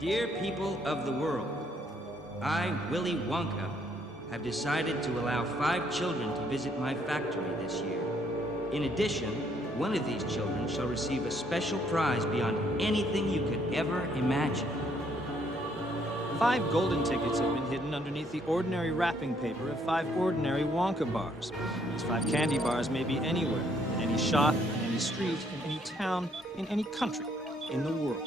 Dear people of the world, I, Willy Wonka, have decided to allow 5 children to visit my factory this year. In addition, one of these children shall receive a special prize beyond anything you could ever imagine. 5 golden tickets have been hidden underneath the ordinary wrapping paper of 5 ordinary Wonka bars. These 5 candy bars may be anywhere, in any shop, in any street, in any town, in any country in the world.